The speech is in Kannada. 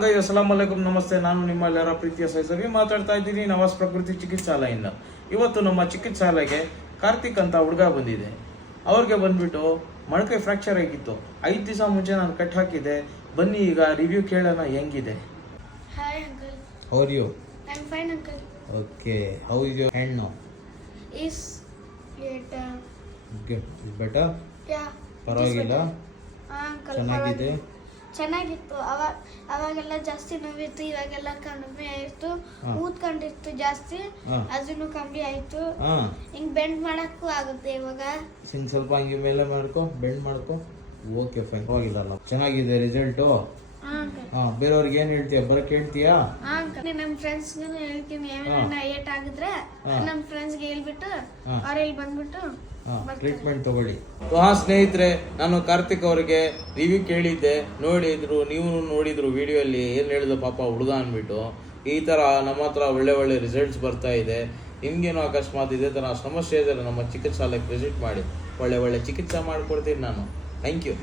ಗೈಸ್ ಅಸ್ಸಲಾಂ ಅಲೈಕುಂ ನಮಸ್ತೆ. ನಾನು ನಿಮ್ಮ ಎಲ್ಲರ ಪ್ರೀತಿಯ ಸೈಸವಿ ಮಾತಾಡ್ತಾ ಇದ್ದೀನಿ ನವಾಸ್ ಪ್ರಕೃತಿ ಚಿಕಿತ್ಸಾಲಯದಿಂದ. ಇವತ್ತು ನಮ್ಮ ಚಿಕಿತ್ಸಾಲಯಕ್ಕೆ ಕಾರ್ತಿಕ್ ಅಂತ ಹುಡುಗ ಬಂದಿದೆ. ಅವ್ರಿಗೆ ಬಂದ್ಬಿಟ್ಟು ಮೊಣಕೈ ಫ್ರ್ಯಾಕ್ಚರ್ ಆಗಿತ್ತು. 5 ದಿವಸ ಮುಂಚೆ ನಾನು ಕಟ್ ಹಾಕಿದೆ. ಬನ್ನಿ ಈಗ ರಿವ್ಯೂ ಕೇಳೋಣ ಹೆಂಗಿದೆ. Hi uncle. How are you? I'm fine uncle. Okay, how is your hand now? Is it good, is better? yeah. ಪರವಾಗಿಲ್ಲ, uncle. ಚೆನ್ನಾಗಿದೆ. ಚೆನ್ನಾಗಿತ್ತು. ಅವಾಗೆಲ್ಲ ಜಾಸ್ತಿ ನೋವಿತ್ತು, ಇವಾಗೆಲ್ಲ ಕಡಿಮೆ ಆಯ್ತು. ಊದ್ಕೊಂಡಿತ್ತು ಜಾಸ್ತಿ, ಅದನ್ನು ಕಮ್ಮಿ ಆಯ್ತು. ಹಿಂಗ್ ಬೆಂಡ್ ಮಾಡಕ್ಕೂ ಆಗುತ್ತೆ ಇವಾಗ. ಸ್ವಲ್ಪ ಹಂಗೆ ಮೇಲೆ ಮಾಡ್ಕೊ, ಬೆಂಡ್ ಮಾಡ್ಕೊ. ಓಕೆ ಫೈನ್, ಪರವಾಗಿಲ್ಲ, ಚೆನ್ನಾಗಿದೆ ರಿಸಲ್ಟು. ಬೇರೆಯವ್ರಿಗೆ ಏನ್ ಹೇಳ್ತೀಯ? ಬರಕ್ ಹೇಳ್ತೀಯಾ? ನಮ್ ಫ್ರೆಂಡ್ಸ್ ಹೇಳ್ತೀನಿ, ಏನಾರ ಏಟ್ ಆಗಿದ್ರೆ ನಮ್ ಫ್ರೆಂಡ್ಸ್ಗೆ ಹೇಳ್ಬಿಟ್ಟು ಅವ್ರ ಇಲ್ಲಿ ಬಂದ್ಬಿಟ್ಟು ಟ್ರೀಟ್ಮೆಂಟ್ ತಗೊಳ್ಳಿ. ಸ್ನೇಹಿತರೆ, ನಾನು ಕಾರ್ತಿಕ್ ಅವರಿಗೆ ರಿವ್ಯೂ ಕೇಳಿದ್ದೆ, ನೋಡಿದ್ರು, ನೀವು ನೋಡಿದ್ರು ವಿಡಿಯೋ ಅಲ್ಲಿ ಏನ್ ಹೇಳಿದ ಪಾಪ ಹುಡುಗ ಅನ್ಬಿಟ್ಟು. ಈ ತರ ನಮ್ಮ ಹತ್ರ ಒಳ್ಳೆ ಒಳ್ಳೆ ರಿಸಲ್ಟ್ಸ್ ಬರ್ತಾ ಇದೆ. ನಿಮ್ಗೇನು ಅಕಸ್ಮಾತ್ ಇದೇ ತರ ಸಮಸ್ಯೆ ಇದ್ರೆ ನಮ್ಮ ಚಿಕಿತ್ಸಾಲಯಕ್ಕೆ ವಿಸಿಟ್ ಮಾಡಿ, ಒಳ್ಳೆ ಒಳ್ಳೆ ಚಿಕಿತ್ಸೆ ಮಾಡ್ಕೊಡ್ತೀನಿ ನಾನು. Thank you.